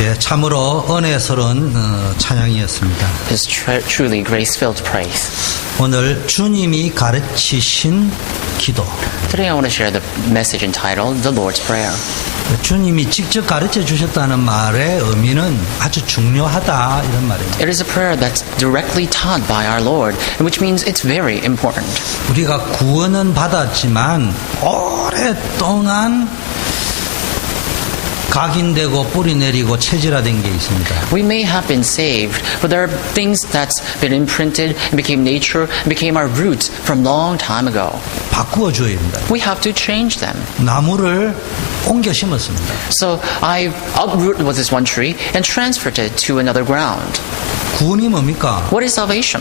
예, 참으로 은혜스러운 찬양이었습니다. It's truly grace-filled praise. 오늘 주님이 가르치신 기도. Today I want to share the message entitled The Lord's Prayer. 주님이 직접 가르쳐 주셨다는 말의 의미는 아주 중요하다 이런 말입니다. It is a prayer that's directly taught by our Lord, which means it's very important. 우리가 구원은 받았지만 오랫동안 각인되고 뿌리 내리고 체질화된 게 있습니다. We may have been saved, but there are things that's been imprinted and became nature and became our roots from long time ago. 바꾸어 줘야 됩니다. We have to change them. 나무를 옮겨 심었습니다. So I uprooted with this one tree and transferred it to another ground. 구원이 뭡니까? What is salvation?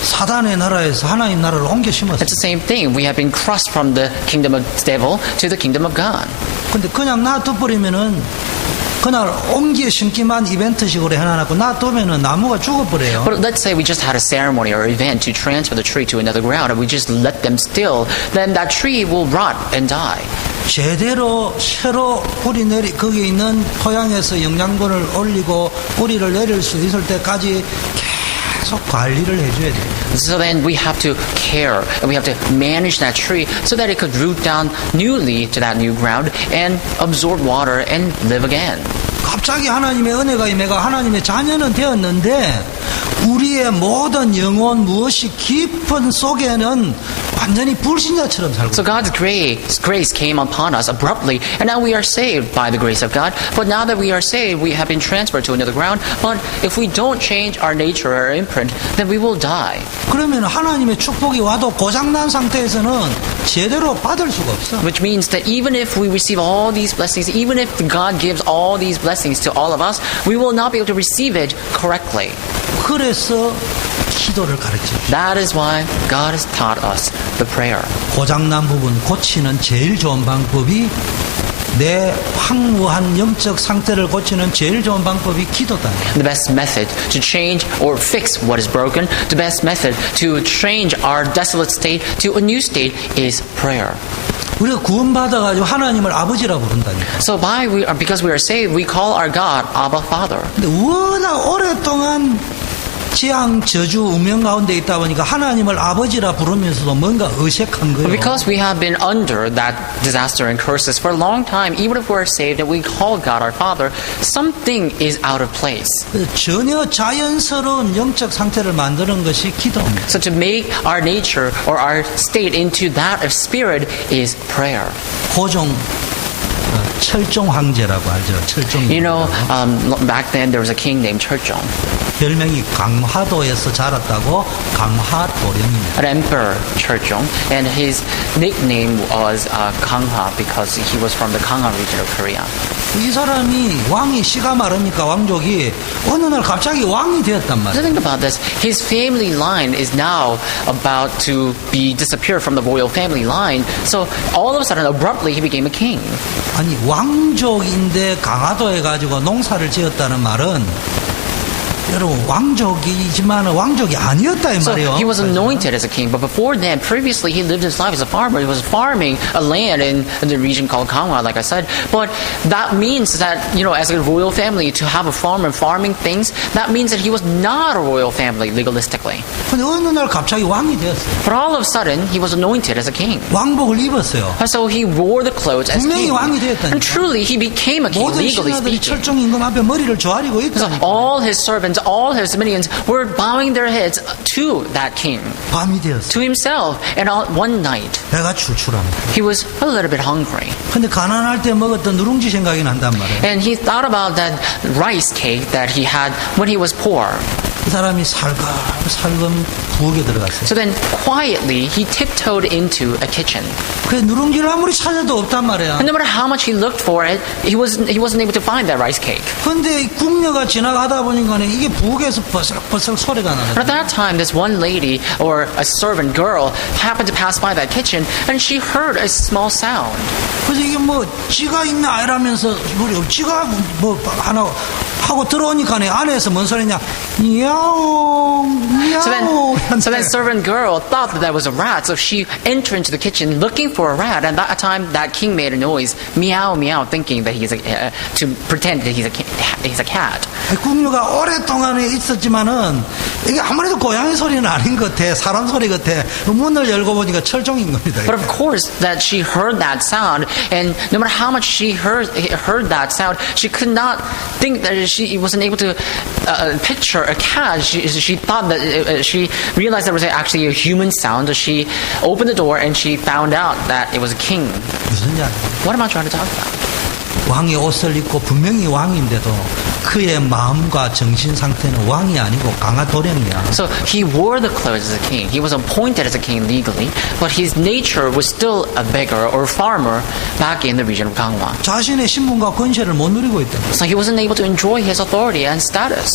사단의 나라에서 하나님 나라를 옮겨 심었어요. It's the same thing. We have been crossed from the kingdom of the devil to the kingdom of God. 근데 그냥 놔둬버리면은 그날 옮겨 심기만 이벤트식으로 해놔놓고 놔두면은 나무가 죽어버려요. But let's say we just had a ceremony or event to transfer the tree to another ground and we just let them still, then that tree will rot and die. 제대로 새로 뿌리 내리 거기에 있는 토양에서 영양분을 올리고 뿌리를 내릴 수 있을 때까지 계속 관리를 해줘야 돼요. So then we have to care and we have to manage that tree so that it could root down newly to that new ground and absorb water and live again. 갑자기 하나님의 은혜가 임해가 하나님의 자녀는 되었는데 우리의 모든 영혼 무엇이 깊은 속에는 완전히 불신자처럼 살고 So God's grace came upon us abruptly, and now we are saved by the grace of God. But now that we are saved, we have been transferred to another ground. But if we don't change our nature or imprint, then we will die. 그러면 하나님의 축복이 와도 고장난 상태에서는 제대로 받을 수가 없어. Which means that even if we receive all these blessings, even if God gives all these blessings to all of us, we will not be able to receive it correctly. 그래서 기도를 가르쳐요. That is why God has taught us the prayer. 고장난 부분 고치는 제일 좋은 방법이 내 황무한 영적 상태를 고치는 제일 좋은 방법이 기도다. The best method to change or fix what is broken, the best method to change our desolate state to a new state is prayer. 우리가 구원받아가지고 하나님을 아버지라 부른다니까. So because we are saved, we call our God Abba Father. 근데 워낙 오랫동안 재앙, 저주, 운명 가운데 있다 보니까 하나님을 아버지라 부르면서도 뭔가 어색한 거예요. Because we have been under that disaster and curses for a long time, even if we're saved and we call God our Father, something is out of place. 전혀 자연스러운 영적 상태를 만드는 것이 기도입니다. So to make our nature or our state into that of spirit is prayer. 고종 철종 황제라고 알죠. 철종. You know, back then there was a king named Cheolcheong. 별명이 강화도에서 자랐다고 강화도령입니다. An emperor, Cheolcheong, and his nickname was Ganghwa because he was from the Ganghwa region of Korea. 이 사람이 왕이 씨가 마르니까 왕족이 어느 날 갑자기 왕이 되었단 말이에요. Think about this. His family line is now about to be disappear from the royal family line. So all of a sudden, abruptly, he became a king. 아니 왕족인데 강화도에 가지고 농사를 지었다는 말은 여러분 왕족이지만 왕족이 아니었다 이 So 말이에요. he was anointed as a king, but before then, previously he lived his life as a farmer. He was farming a land in the region called Ganghwa, like I said. But that means that, you know, as a royal family, to have a farm and farming things, that means that he was not a royal family legalistically. 근데 어느 날 갑자기 왕이 되었어요. But all of a sudden, he was anointed as a king. 왕복을 입었어요. And so he wore the clothes as 분명히 king. 왕이 되었다니까. And truly, he became a king, 모든 legally 신하들이 speaking. 철종 임금 앞에 머리를 조아리고 So 있다니까. all his servants, all his minions were bowing their heads to that king, 밤이 되었어요. to himself. And on one night, 배가 출출합니다. he was a little bit hungry. 근데 가난할 때 먹었던 누룽지 생각이 난단 말이에요. And he thought about that rice cake that he had when he was poor. 그 사람이 살금 부엌에 들어갔어요. So then quietly, he tiptoed into a kitchen. 그 누룽지를 아무리 찾아도 없단 말이야. And no matter how much he looked for it, he wasn't able to find that rice cake. 근데 궁녀가 지나가다 보니까 이게 부엌에서 버슬버슬 소리가 But 나요. at that time, this one lady or a servant girl happened to pass by that kitchen, and she heard a small sound. 그래서 이게 뭐 쥐가 있나 이러면서 우리 쥐가 뭐 하나 하고 들어오니까 안에서 뭔 소리냐? 야옹, So 야옹. then servant girl thought that was a rat, so she entered into the kitchen looking for a rat. And that time, that king made a noise, meow, meow, thinking that to pretend that he's a cat. 궁녀가 오랫동안 있었지만은 이게 아무래도 고양이 소리는 아닌 것 같아. 사람 소리 같아. 문을 열고 보니까 철종인 겁니다. But of course, that she heard that sound, and no matter how much she heard that sound, she could not think that she wasn't able to picture a cat. She thought that she realized that it was actually a human sound. So she opened the door and she found out that it was a king. 무슨 이야기? What am I trying to talk about? 왕의 옷을 입고 분명히 왕인데도 그의 마음과 정신 상태는 왕이 아니고 강화 도령이야. So he wore the clothes as a king. He was appointed as a king legally, but his nature was still a beggar or farmer back in the region of Gangwon. 자신의 신분과 권세를 못 누리고 있다. So he wasn't able to enjoy his authority and status.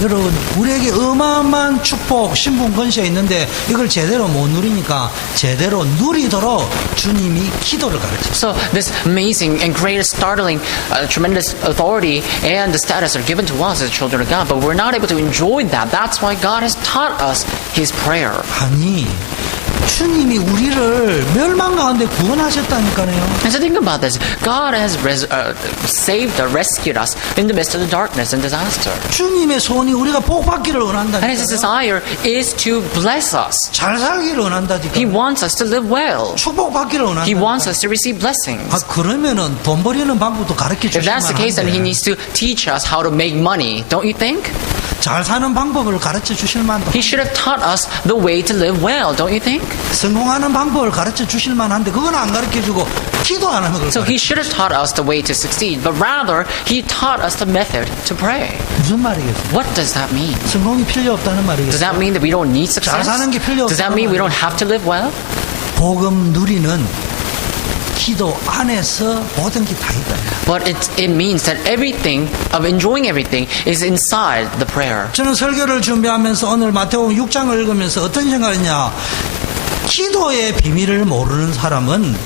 여러분, 우리에게 어마어마한 축복, 신분, 권세가 있는데 이걸 제대로 못 누리니까 제대로 누리도록 주님이 기도를 가르쳐요. So this amazing and great, startling, tremendous authority and the status are given to us as children of God, but we're not able to enjoy that. That's why God has taught us His prayer. 아니, 주님이 우리를 멸망 가운데 구원하셨다니까요. And so think about this. God has saved or rescued us in the midst of the darkness and disaster. 주님의 소원이 우리가 복 받기를 And His 원한다니까요. desire is to bless us. 잘 살기를 He 원한다니까요. wants us to live well. 축복 받기를 He wants 원한다. us to receive blessings. 그러면은 돈 버리는 방법도 가르쳐 If that's the case, then He 주실만 한데 needs to teach us how to make money, don't you think? 잘 사는 방법을 가르쳐 주실 만도 He should have taught us the way to live well, don't you think? 성공하는 방법을 가르쳐 주실 만한데 그건 안 가르쳐 주고 기도 안 하면 그걸 So He should have taught us the way to succeed, but rather He taught us the method to pray. 무슨 말이겠어요? What does that mean? 성공이 필요 없다는 Does 말이겠어요? that mean that we don't need success? 잘 사는 게 필요 Does that 없다는 mean we 말이에요? don't have to live well? 복음 누리는 기도 안에서 모든 게 다 있다. But it means that everything, of enjoying everything, is inside the prayer. 저는 설교를 준비하면서 오늘 마태복음 6장을 읽으면서 어떤 생각이냐? 기도의 비밀을 모르는 사람은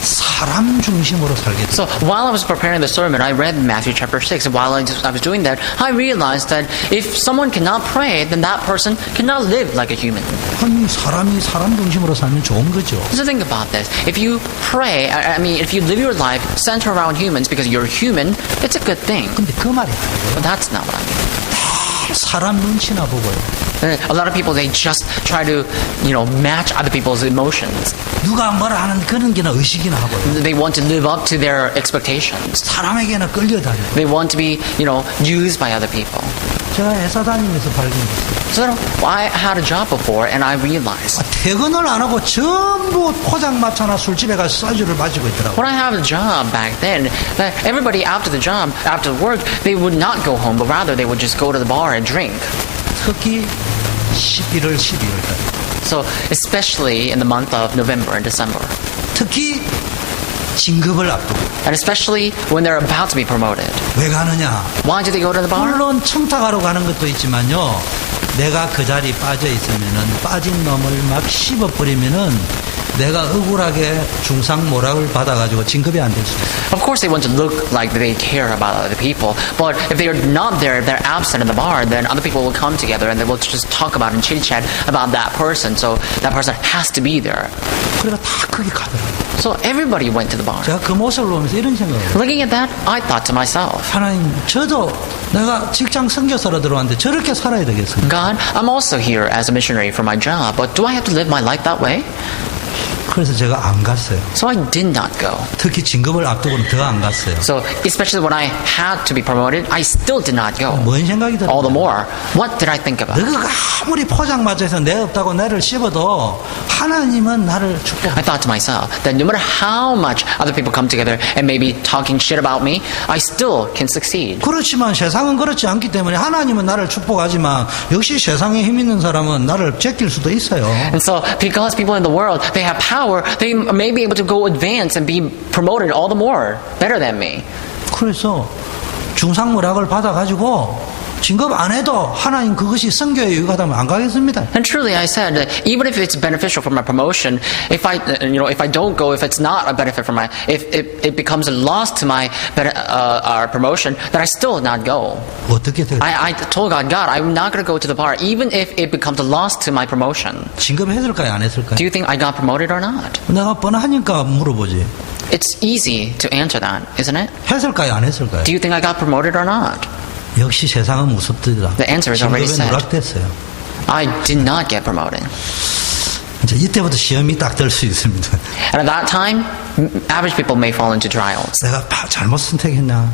사람 중심으로 살게 돼. So while I was preparing the sermon, I read Matthew chapter 6. And while I was doing that, I realized that if someone cannot pray, then that person cannot live like a human. 아니 사람이 사람 중심으로 살면 좋은 거죠. So think about this. If you pray, if you live your life centered around humans because you're human, it's a good thing. 근데 그 말이 아니고요. But that's not what I mean. 사람 눈치나 보고요. A lot of people, they just try to, match other people's emotions. 누가 뭐라 하는 그런 게나 의식이나 하고요. They want to live up to their expectations. 사람에게나 끌려다녀. They want to be, used by other people. 제가 회사 다니면서 발견했어요. So I had a job before and I realized 퇴근을 안 하고 전부 포장마차나 술집에 가서 소주를 마시고 있더라고요. when I had a job back then, that everybody after the job, after work, they would not go home, but rather they would just go to the bar and drink. 특히 11월, 12월까지. So especially in the month of November and December. 특히 진급을 앞두고. And especially when they're about to be promoted. 왜 가느냐? Why do they go to the bar? 물론 청탁하러 가는 것도 있지만요. 내가 그 자리에 빠져 있으면은 빠진 놈을 막 씹어버리면은 내가 억울하게 중상모락을 받아가지고 진급이 안 될 수 있어요. Of course they want to look like they care about other people, but if they're not there, if they're absent in the bar, then other people will come together and they will just talk about and chit-chat about that person, so that person has to be there. 그래가 다 거기 가더라고요. So everybody went to the bar. 제가 그 모습을 보면서 이런 생각을 해요. Looking at that, I thought to myself, 하나님, 저도 내가 직장 선교사로 들어왔는데 저렇게 살아야 되겠어요. God, I'm also here as a missionary for my job, but do I have to live my life that way? 그래서 제가 안 갔어요. So I did not go. 특히 진급을 앞두고는 더 안 갔어요. So especially when I had to be promoted, I still did not go. 뭔 생각이 들어요? All the more, what did I think about? 너가 아무리 포장마차에서 내 없다고 나를 씹어도 하나님은 나를 축복해. I thought to myself that no matter how much other people come together and maybe talking shit about me, I still can succeed. 그렇지만 세상은 그렇지 않기 때문에 하나님은 나를 축복하지만 역시 세상에 힘 있는 사람은 나를 제낄 수도 있어요. And so, because people in the world, they have power, they may be able to go advance and be promoted all the more, better than me. 그래서 중상모락을 받아가지고 진급 안 해도 하나님 그것이 선교에 유익하다면 안 가겠습니다. And truly, I said that even if it's beneficial for my promotion, if I don't go, if it's not a benefit for if it becomes a loss to my our promotion, then I still will not go. 어떻게 될까요? I told God, I'm not going to go to the bar, even if it becomes a loss to my promotion. 진급했을까요? 안 했을까요? Do you think I got promoted or not? 내가 뻔하니까 물어보지. It's easy to answer that, isn't it? 했을까요? 안 했을까요? Do you think I got promoted or not? 역시 세상은 무섭더라. The answer is already 진급에 said. 누락됐어요. I did not get promoted. 이제 이때부터 시험이 딱 될 수 있습니다. And at that time, average people may fall into trials. 내가 잘못 선택했나?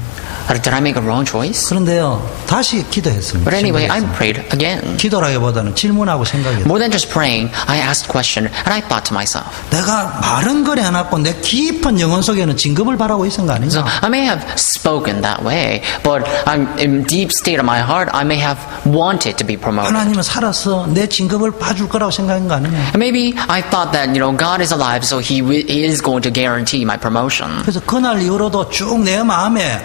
Did I make a wrong choice? 그런데요, 다시 기도했습니다. But anyway, I 신고했습니다. prayed again. 기도라기보다는 질문하고 생각했어요. More than just praying, I asked a question, and I thought to myself. 내가 말은 그래 해놨고 내 깊은 영혼 속에는 진급을 바라고 있은 거 아니냐? So I may have spoken that way, but I'm in deep state of my heart, I may have wanted to be promoted. 하나님은 살아서 내 진급을 봐줄 거라고 생각한 거 아니냐? And maybe I thought that, God is alive, so He is going to guarantee my promotion. 그래서 그날 이후로도 쭉 내 마음에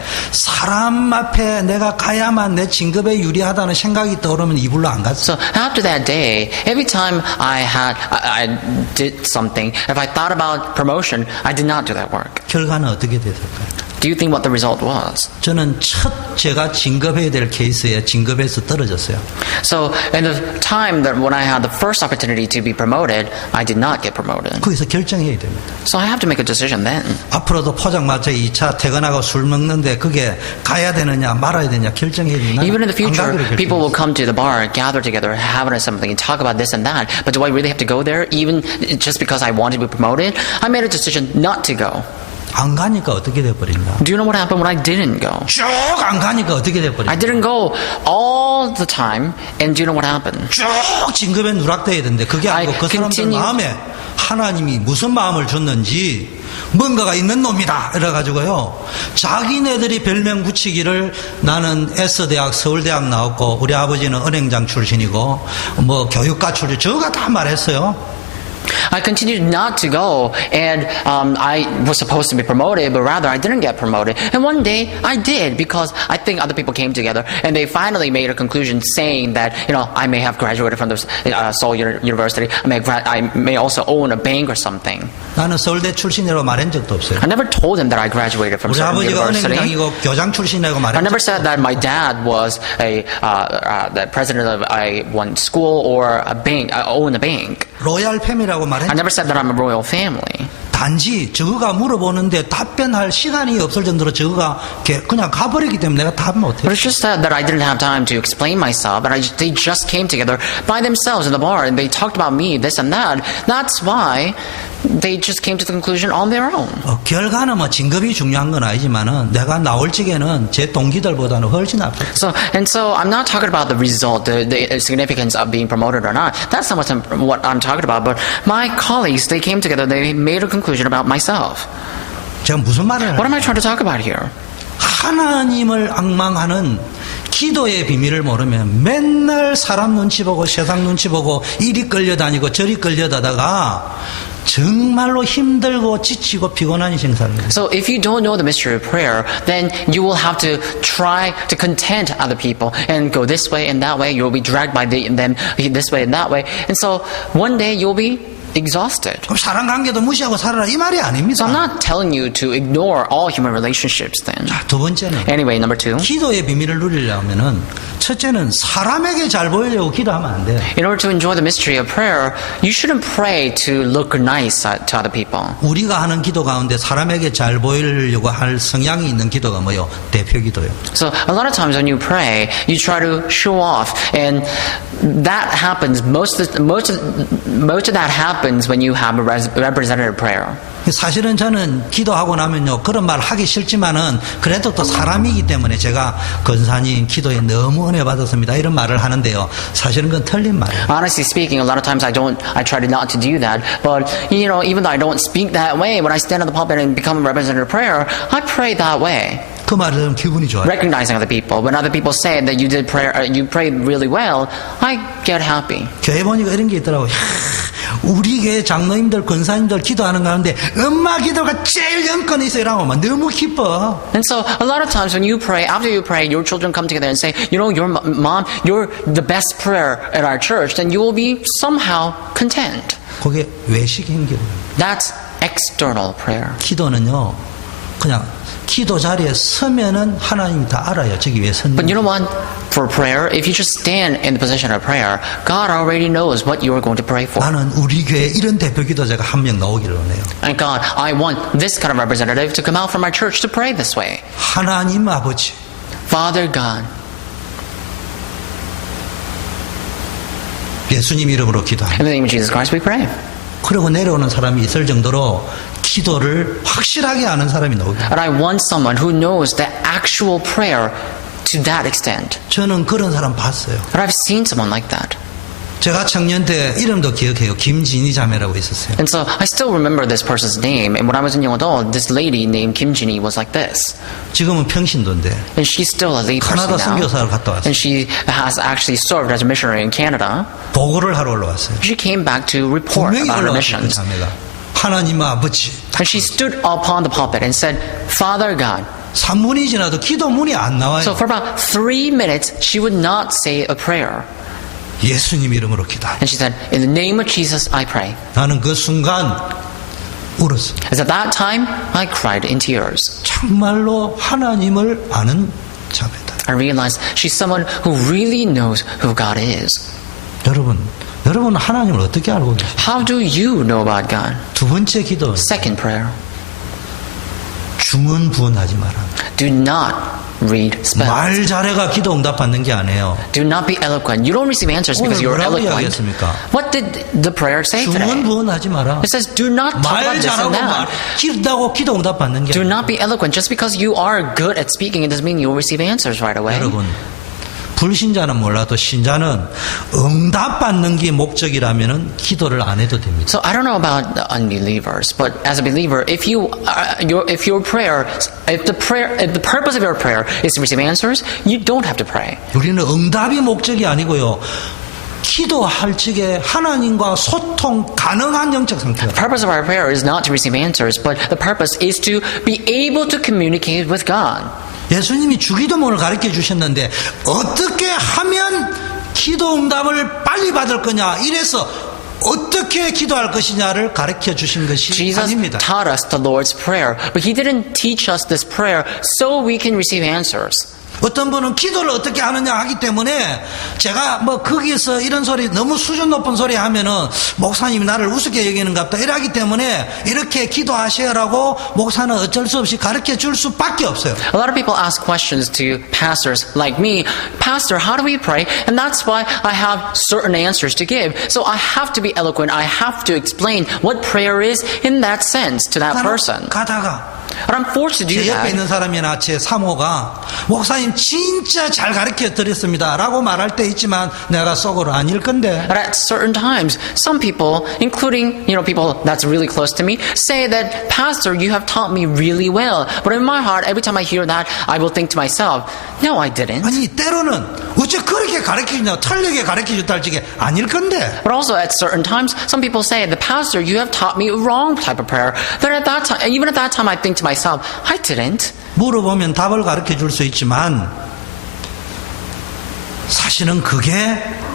사람 앞에 내가 가야만 내 진급에 유리하다는 생각이 떠오르면 이불로 안 갔어. So after that day, every time I did something, if I thought about promotion, I did not do that work. 결과는 어떻게 됐을까요? Do you think what the result was? 저는 첫 제가 진급해야 될 케이스에 진급에서 떨어졌어요. So in the time that when I had the first opportunity to be promoted, I did not get promoted. 거기서 결정해야 됩니다. So I have to make a decision then. 앞으로도 포장마차 2차 퇴근하고 술 먹는데 그게 가야 되느냐 말아야 되느냐 결정해야 되느냐. Even in the future, 안 가기로 people will 결정했어요. come to the bar, gather together, have something, and talk about this and that. But do I really have to go there, even just because I want to be promoted? I made a decision not to go. 안 가니까 어떻게 돼버린가? Do you know what happened when I didn't go? 쭉 안 가니까 어떻게 돼버린가? I didn't go all the time, and do you know what happened? 쭉 진급에 누락돼야 되는데 그게 아니고 그 사람들 마음에 하나님이 무슨 마음을 줬는지 뭔가가 있는 놈이다 이래가지고요 자기네들이 별명 붙이기를 나는 S대학 서울대학 나왔고 우리 아버지는 은행장 출신이고 뭐 교육과 출신 저가 다 말했어요. I continued not to go, and I was supposed to be promoted, but rather I didn't get promoted. And one day I did, because I think other people came together and they finally made a conclusion saying that I may have graduated from the Seoul University. I may also own a bank or something. 나는 서울대 출신이라고 말한 적도 없어요. I never told them that I graduated from 우리 Seoul 아버지가 University. 은행장이고 교장 출신이라고 I 말한 never 적도 said that my dad was the president of one school or a bank. I own a bank. 로얄 패밀리라고 말한 I never said that I'm a royal family. 단지 저거가 물어보는데 답변할 시간이 없을 정도로 저거가 그냥 가버리기 때문에 내가 답 못해요. But it's just that I didn't have time to explain myself, and they just came together by themselves in the bar, and they talked about me, this and that. That's why they just came to the conclusion on their own. 결과는 뭐 진급이 중요한 건 아니지만은 내가 나올 적에는 제 동기들보다는 훨씬 앞서. So I'm not talking about the result, the significance of being promoted or not. That's not what I'm talking about. But my colleagues, they came together, they made a conclusion about myself. 제가 무슨 말을 What am I trying to talk about here? 하나님을 앙망하는 기도의 비밀을 모르면 맨날 사람 눈치 보고 세상 눈치 보고 이리 끌려다니고 저리 끌려다다가 정말로 힘들고 지치고 피곤한 생사를 해요. So if you don't know the mystery of prayer, then you will have to try to content other people and go this way and that way. You'll be dragged by them this way and that way. And so one day you'll be exhausted. 그럼 사람 관계도 무시하고 살아라 이 말이 아닙니다. So I'm not telling you to ignore all human relationships then. 자, 두 번째는 Anyway, number two. 기도의 비밀을 누리려면은 첫째는 사람에게 잘 보이려고 기도하면 안 돼요. In order to enjoy the mystery of prayer, you shouldn't pray to look nice to other people. 우리가 하는 기도 가운데 사람에게 잘 보이려고 할 성향이 있는 기도가 뭐요? 대표 기도요. So a lot of times when you pray, you try to show off, and that happens. Most of that happens when you have a representative prayer. 사실은 저는 기도하고 나면요 그런 말 하기 싫지만은 그래도 또 사람이기 때문에 제가 권사님 기도에 너무 은혜 받았습니다 이런 말을 하는데요 사실은 그건 틀린 말이에요. Honestly speaking, a lot of times I try not to do that. But even though I don't speak that way, when I stand on the pulpit and become a representative prayer, I pray that way. 그 말을 들으면 기분이 좋아요. recognizing other people. When other people say that you did prayer, you prayed really well, I get happy. 교회 보니까 이런 게 있더라고요. 우리 교회 장로님들, 권사님들 기도하는 가운데 엄마 기도가 제일 영권이 있어 이라고 막 너무 기뻐. And so a lot of times when you pray, after you pray, your children come together and say, you know, your mom, you're the best prayer at our church, then you will be somehow content. 그게 외식 행기예요. That's external prayer. 기도는요, 그냥 기도 자리에 서면은 하나님이 다 알아요. 저기 왜 섰는지. But you know what? For prayer, if you just stand in the position of prayer, God already knows what you are going to pray for. 나는 우리 교회 이런 대표 기도자가 한 명 나오기를 원해요. And God, I want this kind of representative to come out from our church to pray this way. 하나님 아버지, Father God, 예수님 이름으로 기도합니다. in the name of Jesus Christ we pray. 그리고 내려오는 사람이 있을 정도로 기도를 확실하게 아는 사람이 나오겠다. And I want someone who knows the actual prayer to that extent. 저는 그런 사람 봤어요. But I've seen someone like that. 제가 청년 때 이름도 기억해요. 김진희 자매라고 있었어요. And so I still remember this person's name. And when I was a young adult, this lady named Kim Jinhee was like this. 지금은 평신도인데 And she's still a lay person 카나다 now. 선교사를 갔다 왔어요. And she has actually served as a missionary in Canada. 보고를 하러 올라왔어요. She came back to report 분명히 about her 올라왔어요. 그 missions. 자매가. 하나님 아버지. And she stood upon the pulpit and said, Father God. 3분이 지나도 기도문이 안 나와요. So for about 3 minutes, she would not say a prayer. 예수님 이름으로 기도해. And she said, in the name of Jesus, I pray. 나는 그 순간 울었어. As at that time, I cried in tears. 정말로 하나님을 아는 자매다. I realized she's someone who really knows who God is. 여러분 하나님을 어떻게 알고 계세요? How do you know about God? 두 번째 기도. Second prayer. 중언부언하지 마라. Do not read spells. 말 잘해가 기도 응답 받는 게 아니에요. Do not be eloquent. You don't receive answers because 오늘 you're 뭐라고 eloquent. 이야기했습니까? What did the prayer say today? 중언부언하지 마라. It says, do not talk 말 about this 잘하고 and 말 that. 길다고 기도 응답 받는 게 Do 아니에요. not be eloquent. Just because you are good at speaking, it doesn't mean you'll receive answers right away. 여러분 불신자는 몰라도 신자는 응답 받는 게 목적이라면은 기도를 안 해도 됩니다. So I don't know about the unbelievers, but as a believer, if the purpose of your prayer is to receive answers, you don't have to pray. 우리는 응답이 목적이 아니고요. 기도할 적에 하나님과 소통 가능한 영적 상태가. The purpose of our prayer is not to receive answers, but the purpose is to be able to communicate with God. 예수님이 주기도문을 가르쳐 주셨는데 어떻게 하면 기도 응답을 빨리 받을 거냐 이래서 어떻게 기도할 것이냐를 가르쳐 주신 것이 Jesus 아닙니다. taught us the Lord's Prayer, but He didn't teach us this prayer so we can receive answers. 어떤 분은 기도를 어떻게 하느냐 하기 때문에 제가 뭐 거기서 이런 소리 너무 수준 높은 소리 하면은 목사님이 나를 우습게 여기는 것 같다 이러기 때문에 이렇게 기도하셔라고 목사는 어쩔 수 없이 가르쳐 줄 수밖에 없어요. A lot of people ask questions to pastors like me. Pastor, how do we pray? And that's why I have certain answers to give. So I have to be eloquent. I have to explain what prayer is in that sense to that person. 가다가 But I'm forced to do 제 옆에 that. 있는 사람이나 제 사모가 목사님 진짜 잘 가르쳐 드렸습니다 라고 말할 때 있지만 내가 속으로 아닐 건데 But at certain times, some people, including, people that's really close to me, say that, Pastor, you have taught me really well. But in my heart, every time I hear that, I will think to myself, no, I didn't. 아니 때로는 어째 그렇게 가르쳐 주냐 틀리게 가르쳐 줬다 할 적에 아닐 건데 But also at certain times, some people say, the Pastor, you have taught me a wrong type of prayer. That at that time, even at that time, I think to myself, I didn't. 물어보면 답을 가르쳐 줄 수 있지만 사실은 그게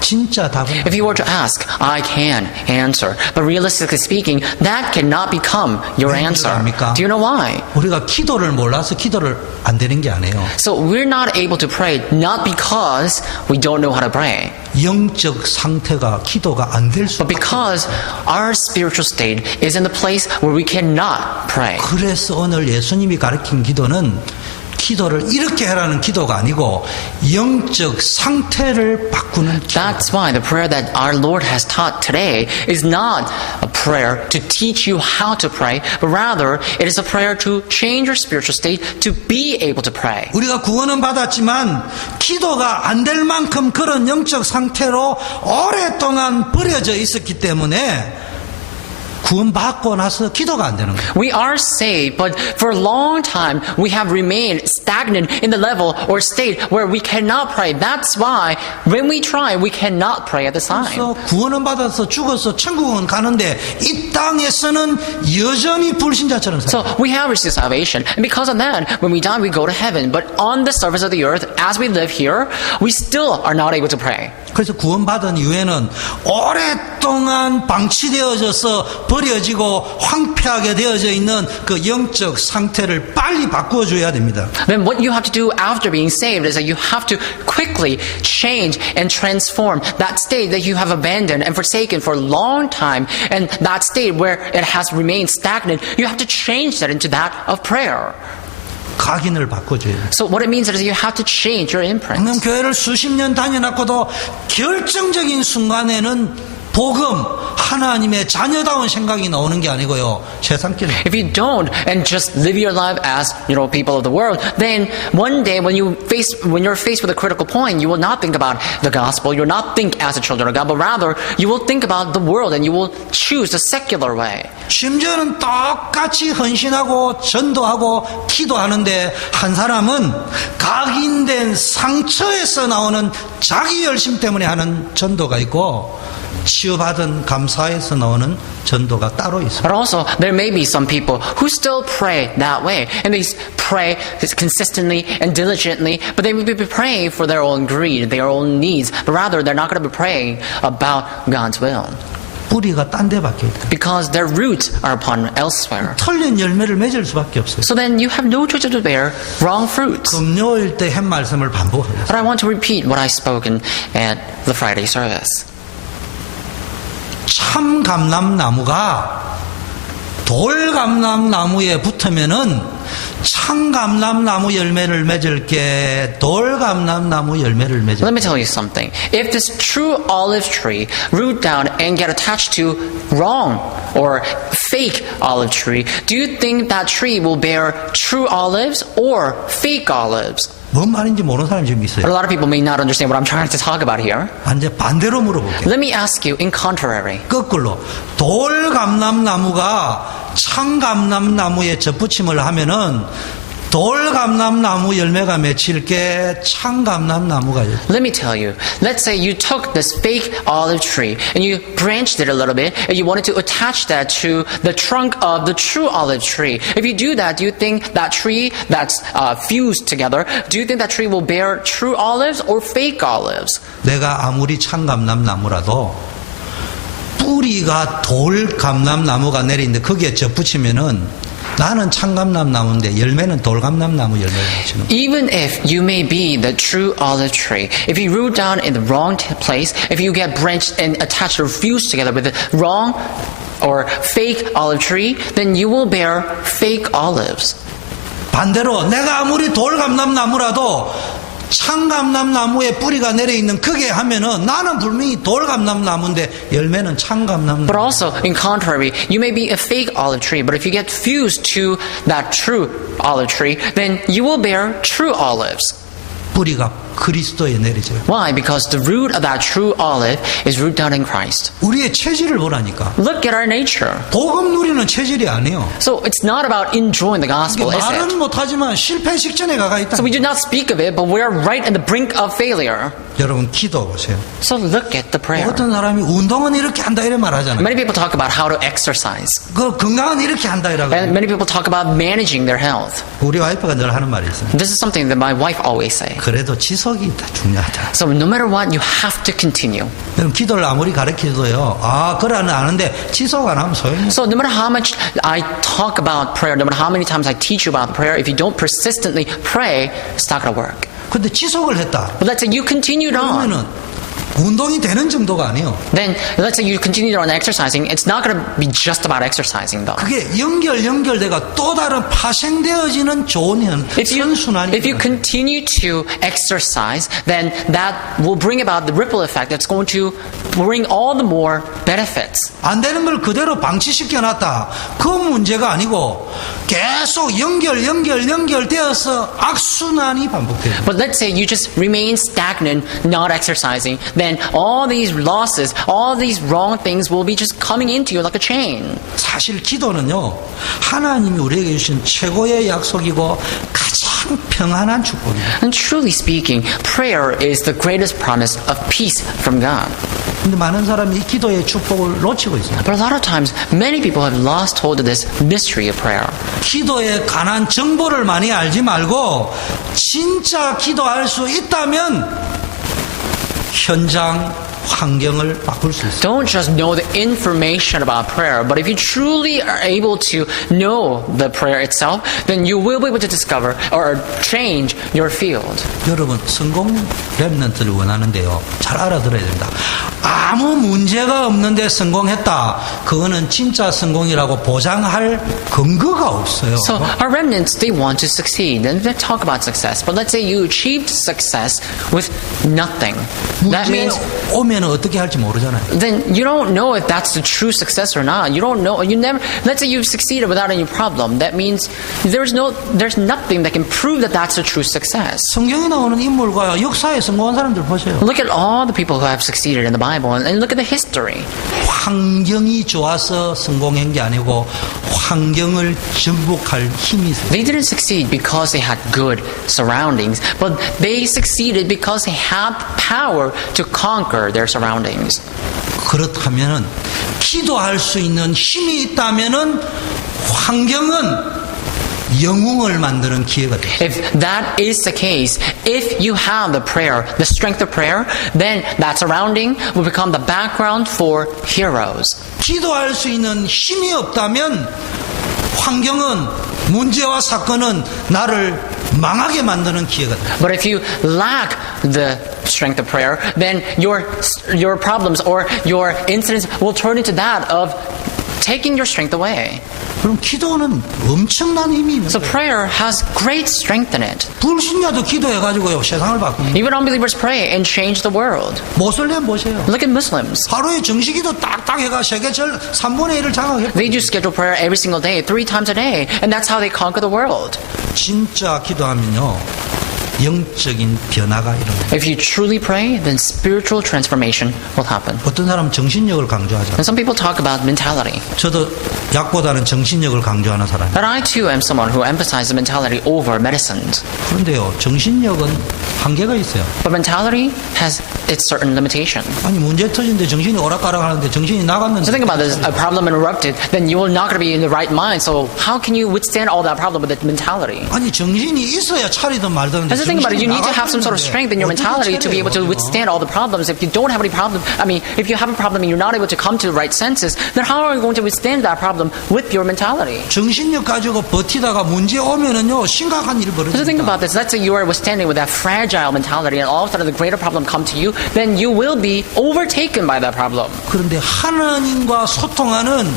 진짜 답은 If you were to ask, I can answer. But realistically speaking, that cannot become your 왜 answer. 그럽니까? Do you know why? 우리가 기도를 몰라서 기도를 안 되는 게 아니에요. So we're not able to pray not because we don't know how to pray, 영적 상태가 기도가 안 될 수. but because our spiritual state is in the place where we cannot pray. 그래서 오늘 예수님이 가르친 기도는 기도를 이렇게 하라는 기도가 아니고 영적 상태를 바꾸는 기도. That's why the prayer that our Lord has taught today is not a prayer to teach you how to pray, but rather it is a prayer to change your spiritual state to be able to pray. 우리가 구원은 받았지만 기도가 안 될 만큼 그런 영적 상태로 오랫동안 버려져 있었기 때문에 구원받고 나서 기도가 안 되는 거예요. We are saved, but for a long time we have remained stagnant in the level or state where we cannot pray. That's why when we try, we cannot pray at the time. 그래서 구원은 받아서 죽어서 천국은 가는데 이 땅에서는 여전히 불신자처럼 살아요. So we have received salvation, and because of that, when we die, we go to heaven. But on the surface of the earth, as we live here, we still are not able to pray. 그래서 구원받은 이후에는 오랫동안 방치되어져서 버려지고 황폐하게 되어져 있는 그 영적 상태를 빨리 바꾸어줘야 됩니다. Then what you have to do after being saved is that you have to quickly change and transform that state that you have abandoned and forsaken for a long time, and that state where it has remained stagnant, you have to change that into that of prayer. 각인을 바꿔줘야 돼요. So what it means is you have to change your imprint. 방금 교회를 수십 년 다녀놨고도 결정적인 순간에는 복음, 하나님의 자녀다운 생각이 나오는 게 아니고요. 세상끼리. If you don't and just live your life as, people of the world, then one day when you're faced with a critical point, you will not think about the gospel, you will not think as a children of God, but rather you will think about the world and you will choose the secular way. 심지어는 똑같이 헌신하고 전도하고 기도하는데 한 사람은 각인된 상처에서 나오는 자기 열심 때문에 하는 전도가 있고 치유받은 감사에서 나오는 전도가 따로 있어요. But also, there may be some people who still pray that way. And they pray consistently and diligently, but they will be praying for their own greed, their own needs. But rather, they're not going to be praying about God's will. 뿌리가 딴 데 박혀 있다. Because their roots are upon elsewhere. 틀린 열매를 맺을 수밖에 없어요. So then you have no choice to bear wrong fruits. 금요일 때 한 말씀을 반복합니다. But I want to repeat what I spoken at the Friday service. 참 감람나무가 돌 감람나무에 붙으면은 참 감람나무 열매를 맺을 게 돌 감람나무 열매를 맺을 Let me tell you something. If this true olive tree root down and get attached to wrong or fake olive tree, do you think that tree will bear true olives or fake olives? 뭔 말인지 모르는 사람이 지금 A 있어요. lot of people may not understand what I'm trying to talk about here. 완전 반대로 물어볼게요. Let me ask you in contrary. 거꾸로 돌 감람나무가 참 감람나무에 접붙임을 하면은 돌 감람나무 열매가 맺힐 게 참 감람나무가 Let me tell you. Let's say you took this fake olive tree and you branched it a little bit and you wanted to attach that to the trunk of the true olive tree. If you do that, do you think that tree that's fused together, do you think that tree will bear true olives or fake olives? 내가 아무리 참 감람나무라도 뿌리가 돌 감람나무가 내리는데 거기에 접붙이면은 나는 참감람나무인데 열매는 돌감람나무 열매를 맺히는. Even if you may be the true olive tree, if you root down in the wrong place, if you get branched and attached or fused together with the wrong or fake olive tree, then you will bear fake olives. 반대로 내가 아무리 돌감람나무라도 참감람나무에 뿌리가 내려있는 그게 하면은 나는 분명히 돌감람나무인데 열매는 참감람나무. But also, in contrary, you may be a fake olive tree, but if you get fused to that true olive tree, then you will bear true olives. 뿌리가 그리스도에 내리져요. Why? Because the root of that true olive is rooted down in Christ. 우리의 체질을 보라니까. Look at our nature. 복음 누리는 체질이 아니에요. So it's not about enjoying the gospel, is it? 말은 못하지만 실패 직전에 가가 있다. So we do not speak of it, but we are right at the brink of failure. 여러분 기도 보세요. So look at the prayer. 어떤 사람이 운동은 이렇게 한다 이래 말하잖아요. Many people talk about how to exercise. 그 건강은 이렇게 한다 이라고. And many people talk about managing their health. 우리 와이프가 늘 하는 말이 있어요. This is something that my wife always say. 그래도 지속이 다 중요하다. So no matter what, you have to continue. 그럼 기도를 아무리 가르쳐도요. 아, 그래는 아는데 지속 안 하면 소용이 없어요. So no matter how much I talk about prayer, no matter how many times I teach you about prayer, if you don't persistently pray, it's not going to work. 근데 지속을 했다. But let's say you continued on. 그러면은 운동이 되는 정도가 아니에요. Then let's say you continued on exercising. It's not going to be just about exercising, though. 그게 연결돼가 또 다른 파생되어지는 좋은 선순환이. If you continue to exercise, then that will bring about the ripple effect. That's going to bring all the more benefits. 안 되는 걸 그대로 방치시켜놨다. 그 문제가 아니고 계속 연결되어서 악순환이 반복돼요. But let's say you just remain stagnant, not exercising, then all these losses, all these wrong things will be just coming into you like a chain. 사실 기도는요, 하나님이 우리에게 주신 최고의 약속이고 가장 평안한 축복이에요. And truly speaking, prayer is the greatest promise of peace from God. 근데 많은 사람이 이 기도의 축복을 놓치고 있어요. But a lot of times, many people have lost hold of this mystery of prayer. 기도에 관한 정보를 많이 알지 말고 진짜 기도할 수 있다면 현장 환경을 바꿀 수 있어요. Don't just know the information about prayer, but if you truly are able to know the prayer itself, then you will be able to discover or change your field. 여러분 성공 렘넌트를 원하는데요. 잘 알아들어야 됩니다. 아무 문제가 없는데 성공했다. 그거는 진짜 성공이라고 보장할 근거가 없어요. So our remnants, they want to succeed, and they talk about success. But let's say you achieved success with nothing. That 문제 means 오면 어떻게 할지 모르잖아요. then you don't know if that's the true success or not. You don't know. You never. Let's say you've succeeded without any problem. That means there's nothing that can prove that that's a true success. 성경에 나오는 인물과 역사에 성공한 사람들 보세요. Look at all the people who have succeeded in the Bible, and look at the history. 환경이 좋아서 성공한 게 아니고 환경을 정복할 힘이 있어요. They didn't succeed because they had good surroundings, but they succeeded because they had power to conquer their surroundings. 그렇다면은 기도할 수 있는 힘이 있다면은 환경은 영웅을 만드는 기회가 돼요. If that is the case, if you have the prayer, the strength of prayer, then that surrounding will become the background for heroes. 기도할 수 있는 힘이 없다면 환경은 문제와 사건은 나를 망하게 만드는 기회가 돼요. But if you lack the strength of prayer, then your problems or your incidents will turn into that of taking your strength away. 그럼 기도는 엄청난 힘이 있는 So 거예요. prayer has great strength in it. 불신자도 기도해가지고요 세상을 바꿉니다. Even unbelievers pray and change the world. 모슬렘 보세요. Look at Muslims. 하루에 정식기도 딱딱 해가 세계절 3분의 1을 장악해. They do schedule prayer every single day, 3 times a day, and that's how they conquer the world. 진짜 기도하면요 영적인 변화가 일어나요. If you truly pray, then spiritual transformation will happen. 어떤 사람은 정신력을 강조하죠. And some people talk about mentality. 저도 약보다는 정신력을 강조하는 사람이에요. But I too am someone who emphasizes mentality over medicines. 그런데요 정신력은 한계가 있어요. But mentality has its certain limitation. 아니 문제 터진데 정신이 오락가락 하는데 정신이 나갔는데 So think about this, a problem interrupted, then you're not going to be in the right mind. So how can you withstand all that problem with that mentality? 아니 정신이 있어야 차리든 말든 As I think about it, you need to have some sort of strength in your mentality to be able to withstand all the problems. If you don't have any problem, if you have a problem and you're not able to come to the right senses, then how are you going to withstand that problem with your mentality? 정신력 가지고 버티다가 문제 오면은요 심각한 일이 So think 벌어집니다. about this. Let's say you are withstanding with that fragile mentality and all of a sudden the greater problem come to you, then you will be overtaken by that problem. 그런데 하나님과 소통하는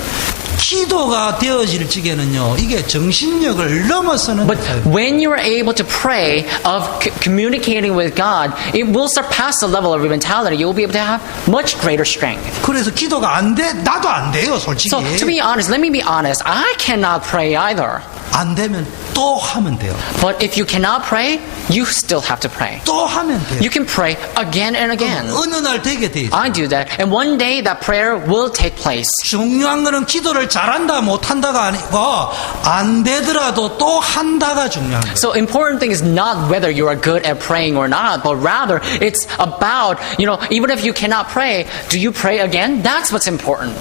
기도가 되어질 적에는요 이게 정신력을 넘어서는 But 듯해요. when you are able to pray of communicating with God, it will surpass the level of your mentality. You will be able to have much greater strength. 그래서 기도가 안 돼, 나도 안 돼요 솔직히. So to be honest, let me be honest, I cannot pray either. 안 되면 또 하면 돼요. But if you cannot pray, you still have to pray. 또 하면 돼요. You can pray again and again. 어느 날 되게 돼 있어요. I do that, and one day that prayer will take place. 중요한 거는 기도를 잘한다 못한다가 아니고 안 되더라도 또 한다가 중요한 거예요. So important thing is not whether you are good at praying or not, but rather it's about, even if you cannot pray, do you pray again? That's what's important.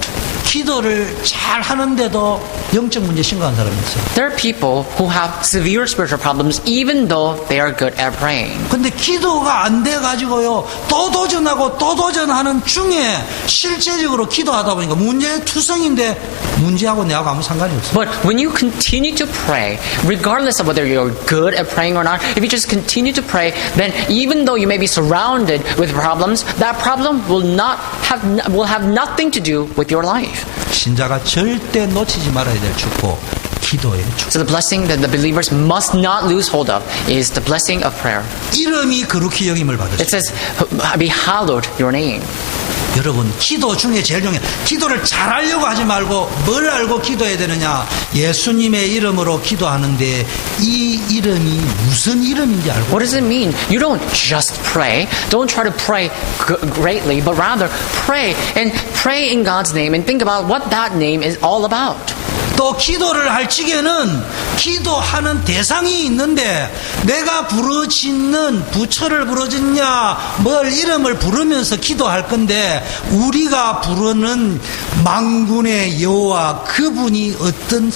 기도를 잘 하는데도 영적 문제 심각한 사람이 있어요. There are people who have severe spiritual problems even though they are good at praying. 근데 기도가 안 돼가지고요 또 도전하고 또 도전하는 중에 실제적으로 기도하다 보니까 문제투성인데 문제하고 내하고 아무 상관이 없어요. But when you continue to pray, regardless of whether you're good at praying or not, if you just continue to pray, then even though you may be surrounded with problems, that problem will have nothing to do with your life. 신자가 절대 놓치지 말아야 될 축복, 기도의 축복. So the blessing that the believers must not lose hold of is the blessing of prayer. 이름이 거룩히 여김을 It 받으시오. says, be hallowed your name. 여러분, 기도 중에 제일 중요한, 기도를 잘하려고 하지 말고 뭘 알고 기도해야 되느냐? 예수님의 이름으로 기도하는데 이 이름이 무슨 이름인지 알고. What does it mean? You don't just pray. Don't try to pray greatly, but rather pray and pray in God's name and think about what that name is all about. 또 기도를 할 적에는 기도하는 대상이 있는데 내가 부르짖는 부처를 부르짖냐 뭘 이름을 부르면서 기도할 건데 우리가 부르는 만군의 여호와 그분이 어떤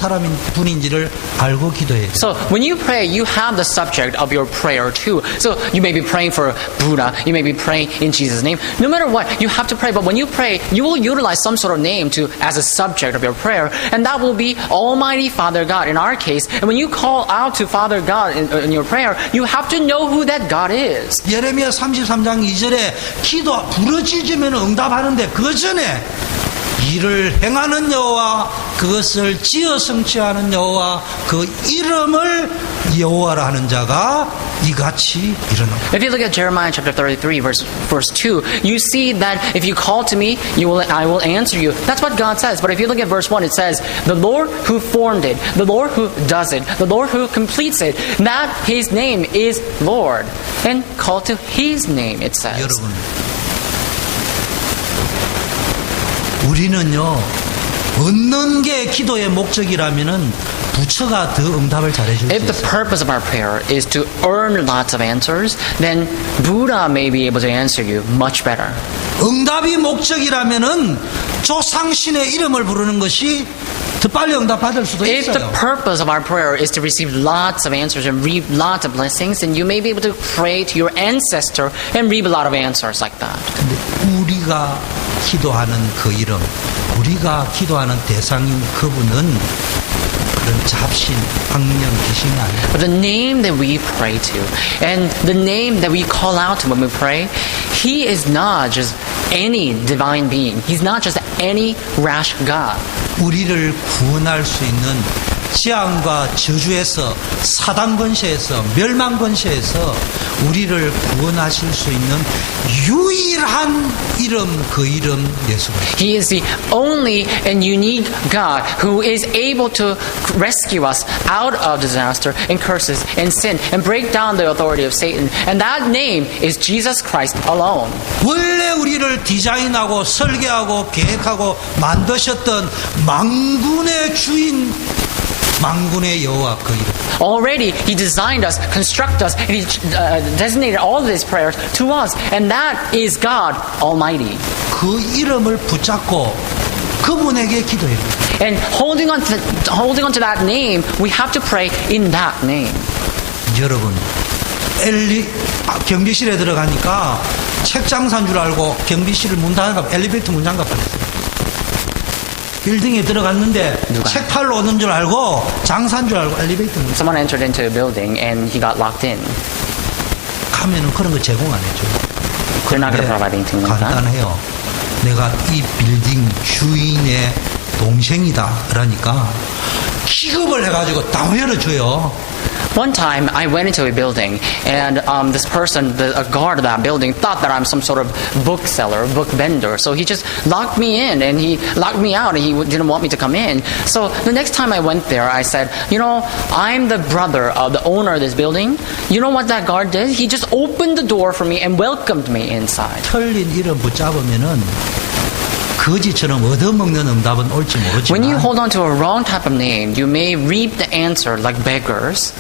분인지를 알고 기도해야 돼요. So when you pray, you have the subject of your prayer too. So you may be praying for Buddha, you may be praying in Jesus' name. No matter what, you have to pray. But when you pray, you will utilize some sort of name as a subject of your prayer, and that will be Almighty Father God in our case. And when you call out to Father God in your prayer, you have to know who that God is. 예레미야 33장 2절에 기도 부르짖으면 응답하는데 그 전에 일을 행하는 여호와 그것을 지어 성취하는 여호와 그 이름을 여호와라 하는 자가 이같이 일어나. If you look at Jeremiah chapter 33 verse 2, you see that if you call to me, I will answer you. That's what God says. But if you look at verse 1, it says, the Lord who formed it, the Lord who does it, the Lord who completes it, that his name is Lord. And call to his name, it says. 여러분, 우리는요 얻는 게 기도의 목적이라면은 부처가 더 응답을 잘해줄 수 If the 있어요. purpose of our prayer is to earn lots of answers, then Buddha may be able to answer you much better. 응답이 목적이라면은 조상신의 이름을 부르는 것이 더 빨리 응답받을 수도 If the 있어요. purpose of our prayer is to receive lots of answers and reap lots of blessings, then you may be able to pray to your ancestor and reap a lot of answers like that. 근데 우리가 기도하는 그 이름, 우리가 기도하는 대상인 그분은 그런 잡신, 악령, 귀신이 아니에요. But the name that we pray to and the name that we call out to when we pray, he is not just any divine being. He's not just any rash God. 우리를 구원할 수 있는 재앙과 저주에서 사단 권세에서 멸망 권세에서 우리를 구원하실 수 있는 유일한 이름 그 이름 예수 그리스도. He is the only and unique God who is able to rescue us out of disaster and curses and sin and break down the authority of Satan. And that name is Jesus Christ alone. 원래 우리를 디자인하고 설계하고 계획하고 만드셨던 만군의 주인 만군의 여호와 그 이름. Already, He designed us, constructed us, and He designated all of these prayers to us. And that is God Almighty. 그 이름을 붙잡고 그분에게 기도해야 돼요. And holding on to that name, we have to pray in that name. 여러분, 경비실에 들어가니까 책 장사인 줄 알고 경비실을 문 닫아가 엘리베이터 문 잠가 버렸어요. 빌딩에 들어갔는데 누가? 책 팔러 오는 줄 알고 장사인 줄 알고 엘리베이터 문 Someone entered into a building and he got locked in. 가면은 그런 거 제공 안 해줘요. They're not going to 근데 provide anything like that. 간단해요. 내가 이 빌딩 주인의 동생이다 그러니까 기겁을 해가지고 다 열어줘요. One time, I went into a building, and this person, a guard of that building, thought that I'm some sort of bookseller, book vendor. So he just locked me in, and he locked me out, and he didn't want me to come in. So the next time I went there, I said, you know, I'm the brother of the owner of this building. You know what that guard did? He just opened the door for me and welcomed me inside. 틀린 이름 붙잡으면은 거지처럼 얻어먹는 응답은 올지 When you 모르지만 hold on to a wrong type of name, you may reap the answer like beggars.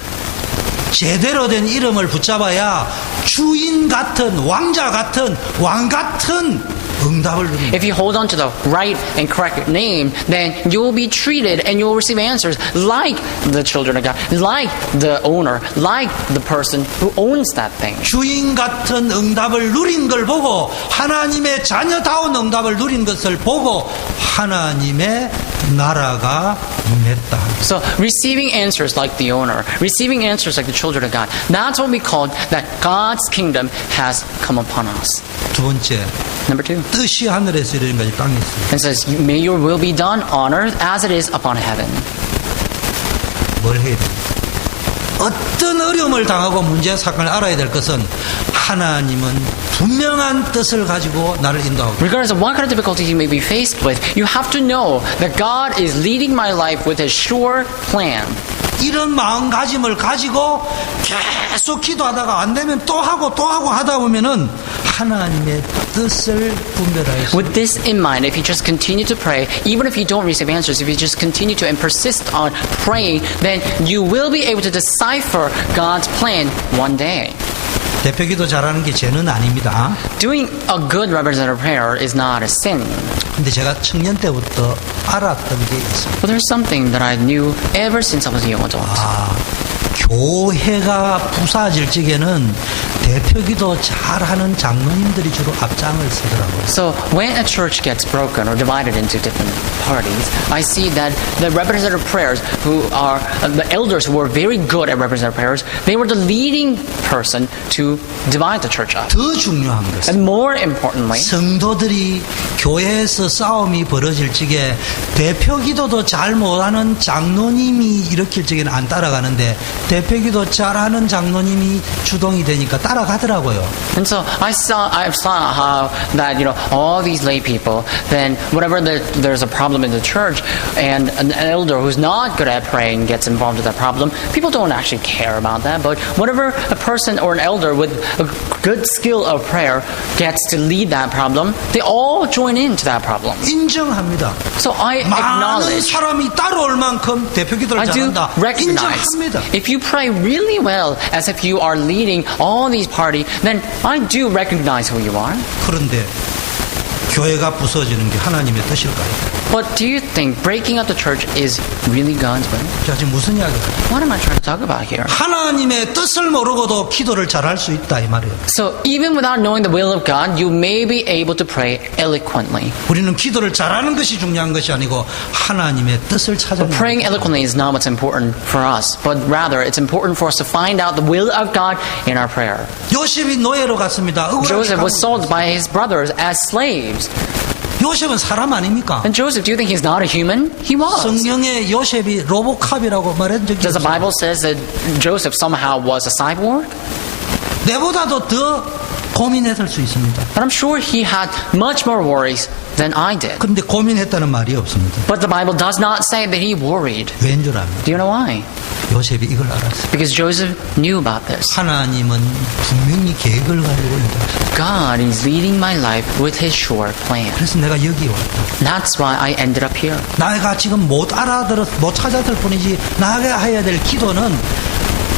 제대로 된 이름을 붙잡아야 주인 같은 왕자 같은 왕 같은 응답을 누립니다. If you hold on to the right and correct name, then you will be treated and you will receive answers like the children of God, like the owner, like the person who owns that thing. 주인 같은 응답을 누린 걸 보고 하나님의 자녀다운 응답을 누린 것을 보고 하나님의 나라가 임했다. So receiving answers like the owner, receiving answers like the children of God, that's what we call that God's kingdom has come upon us. 두 번째, Number 2. 뜻이 하늘에서 이르는 것이 땅에 있습니다. It says, may your will be done on earth as it is upon heaven. 뭘 해야 됩니까? 어떤 어려움을 당하고 문제 사건을 알아야 될 것은 하나님은 분명한 뜻을 가지고 나를 인도하고 Regardless of what kind of difficulty you may be faced with, you have to know that God is leading my life with a sure plan. 이런 마음가짐을 가지고 계속 기도하다가 안 되면 또 하고 하다 보면은 하나님의 뜻을 분별할 수 With this in mind, if you just continue to pray, even if you don't receive answers, if you just continue to and persist on praying, then you will be able to decipher God's plan one day. 대표기도 잘하는 게 죄는 아닙니다. Doing a good representative prayer is not a sin. 근데 제가 청년 때부터 알았던 게 있어요. But there's something that I knew ever since I was a young adult. 교회가 부사질 적에는 대표기도 잘하는 장로님들이 주로 앞장을 서더라고요. So when a church gets broken or divided into different parties, I see that the representative prayers who are the elders who were very good at representative prayers, they were the leading person to divide the church up. 더 중요한 것은 And more importantly, 성도들이 교회에서 싸움이 벌어질 적에 대표기도도 잘 못하는 장로님이 일으킬 적에는 안 따라가는데 대표기도 잘하는 장로님이 주동이 되니까 따라가더라고요. and so I saw how that all these lay people, then whenever there's a problem in the church and an elder who's not good at praying gets involved with that problem, people don't actually care about that. But whenever a person or an elder with a good skill of prayer gets to lead that problem, they all join into that problem. 인정합니다. So I 많은 acknowledge, 사람이 따라올 만큼 대표기도를 I do 잘한다. recognize, 인정합니다. if you pray really well as if you are leading all these parties, then I do recognize who you are. 그런데 교회가 부서지는 게 하나님의 뜻일까요? But do you think breaking up the church is really God's will? 자, 지금 무슨 이야기예요? What am I trying to talk about here? 하나님의 뜻을 모르고도 기도를 잘할 수 있다 이 말이에요. So even without knowing the will of God, you may be able to pray eloquently. 우리는 기도를 잘하는 것이 중요한 것이 아니고 하나님의 뜻을 찾아내는 But praying 것이죠. eloquently is not what's important for us, but rather it's important for us to find out the will of God in our prayer. 요셉이 노예로 갔습니다. Joseph was sold 억울하게 by his brothers as slaves. 요셉은 사람 아닙니까? And Joseph, do you think he's not a human? He was. 성경에 요셉이 로보캅이라고 말한 적이 Does the 있어요. Bible says that Joseph somehow was a cyborg? 내보다도 더 고민했을 수 있습니다. But I'm sure he had much more worries than I did. 그런데 고민했다는 말이 없습니다. But the Bible does not say that he worried. 왜인 줄 압니까? Do you know why? 요셉이 이걸 알았어요. Because Joseph knew about this. 하나님은 분명히 계획을 가지고 있다. God is leading my life with his sure plan. 그래서 내가 여기 왔다. That's why I ended up here. 내가 지금 못 찾았을 뿐이지 나가 해야 될 기도는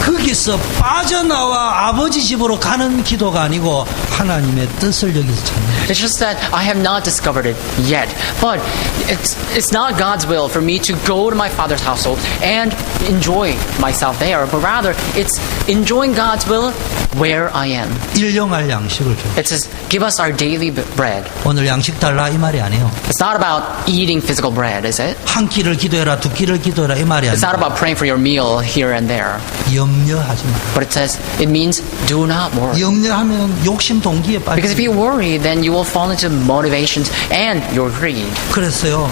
거기서 빠져나와 아버지 집으로 가는 기도가 아니고 하나님의 뜻을 여기서 찾는 거예요. It's just that I have not discovered it yet. But it's not God's will for me to go to my father's household and enjoy myself there. But rather, it's enjoying God's will where I am. 일용할 양식을 줘. It says, give us our daily bread. 오늘 양식 달라 이 말이 아니에요. It's not about eating physical bread, is it? 한 끼를 기도해라, 두 끼를 기도해라 이 말이 It's not 아니에요. about praying for your meal here and there. 염려하지 마. But it says, it means do not worry. 염려하면 욕심 동기에 Because if 빠져. you worry, then you will fall into motivations and your greed. 그랬어요.